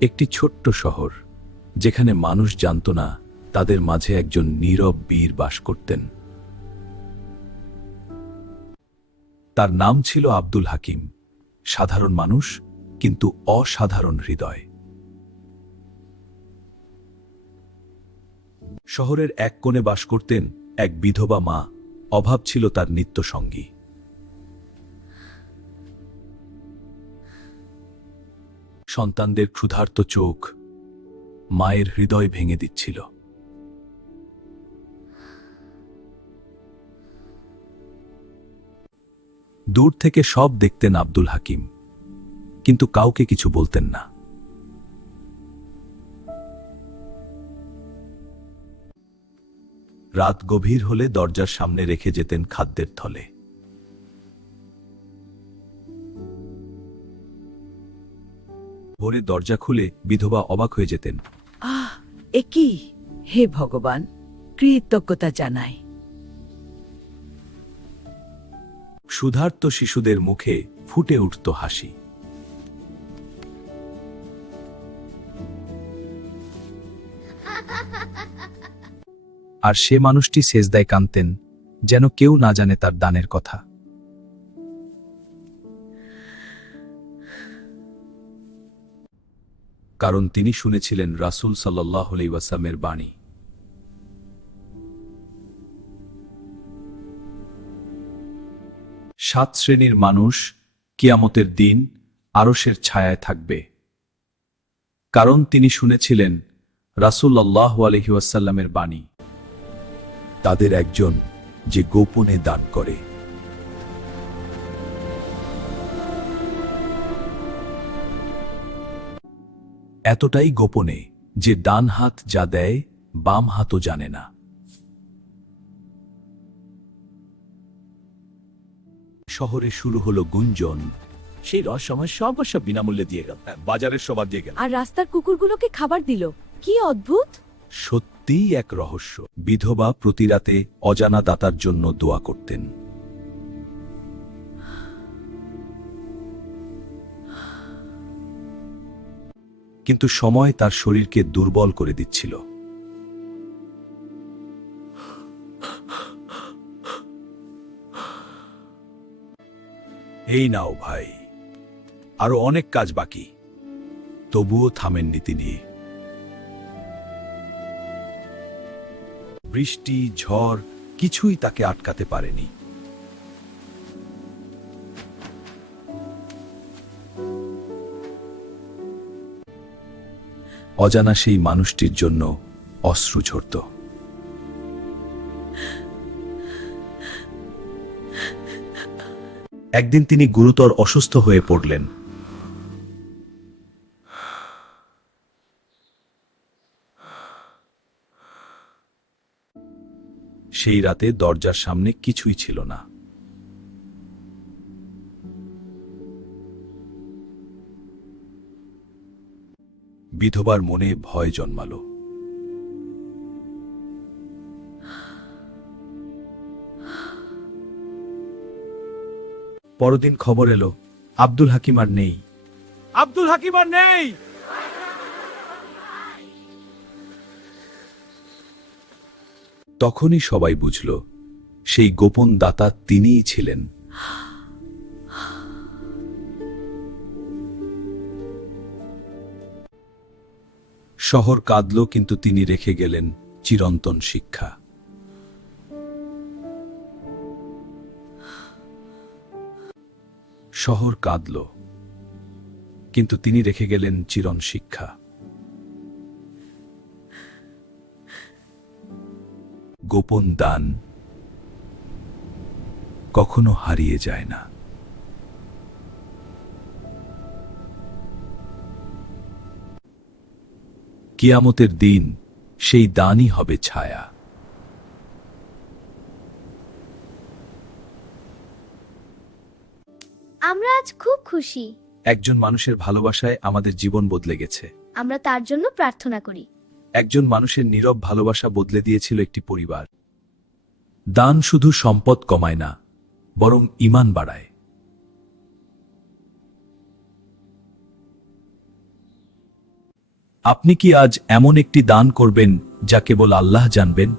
একটি ছোট্ট শহর, যেখানে মানুষ জানত না তাদের মাঝে একজন নীরব বীর বাস করতেন। তার নাম ছিল আব্দুল হাকিম। সাধারণ মানুষ, কিন্তু অসাধারণ হৃদয়। শহরের এক কোণে বাস করতেন এক বিধবা মা। অভাব ছিল তার নিত্যসঙ্গী। সন্তানদের ক্ষুধার্ত চোখ মায়ের হৃদয় ভেঙে দিচ্ছিল। দূর থেকে সব দেখতেন আব্দুল হাকিম, কিন্তু কাউকে কিছু বলতেন না। রাত গভীর হলে দরজার সামনে রেখে যেতেন খাদ্যের থলে। ভোরে দরজা খুলে বিধবা অবাক হয়ে যেতেন। আহ, এ কি! হে ভগবান, কৃতজ্ঞতা জানাই। ক্ষুধার্ত শিশুদের মুখে ফুটে উঠত হাসি। আর সে মানুষটি সেজদায় কাঁদতেন, যেন কেউ না জানে তার দানের কথা। কারণ তিনি শুনেছিলেন রাসূল সাল্লাল্লাহু আলাইহি ওয়াসাল্লামের বাণী। সাত শ্রেণীর মানুষ কিয়ামতের দিন আরশের ছায়ায় থাকবে, কারণ তিনি শুনেছিলেন রাসূলুল্লাহ আলাইহি ওয়াসাল্লামের বাণী। তাদের একজন যে গোপনে দান করে। এতটাই গোপনে যে ডান হাত যা দেয় বাম হাতও জানে না। শহরে শুরু হলো গুঞ্জন। সেই রহস্যময় সর্বস্ব বিনামূল্যে দিয়ে গেল, বাজারের সবার দিয়ে গেল। আর রাস্তার কুকুরগুলোকে খাবার দিল। কি অদ্ভুত! সত্যিই এক রহস্য। বিধবা প্রতি রাতে অজানা দাতার জন্য দোয়া করতেন। কিন্তু সময় তার শরীরকে দুর্বল করে দিচ্ছিল। এই নাও ভাই, আরো অনেক কাজ বাকি। তবুও থামেননি তিনি। বৃষ্টি, ঝড় কিছুই তাকে আটকাতে পারেনি। অজানা সেই মানুষটির জন্য অশ্রু ঝরত। একদিন তিনি গুরুতর অসুস্থ হয়ে পড়লেন। সেই রাতে দরজার সামনে কিছুই ছিল না। বিধবার মনে ভয় জন্মালো। পরদিন খবর এলো, আব্দুল হাকিম আর নেই। আব্দুল হাকিম আর নেই। তখনই সবাই বুঝল, সেই গোপন দাতা তিনিই ছিলেন। শহর কাঁদল, কিন্তু তিনি রেখে গেলেন চিরন্তন শিক্ষা। শহর কাঁদল, কিন্তু তিনি রেখে গেলেন চিরন শিক্ষা। গোপন দান কখনো হারিয়ে যায় না। কিয়ামতের দিন সেই দানই হবে ছায়া। আমরা আজ খুব খুশি। একজন মানুষের ভালোবাসায় আমাদের জীবন বদলে গেছে। আমরা তার জন্য প্রার্থনা করি। একজন মানুষের নীরব ভালোবাসা বদলে দিয়েছিল একটি পরিবার। দান শুধু সম্পদ কমায় না, বরং ঈমান বাড়ায়। আপনি কি আজ এমন একটি দান করবেন যা কেবল আল্লাহ জানবেন?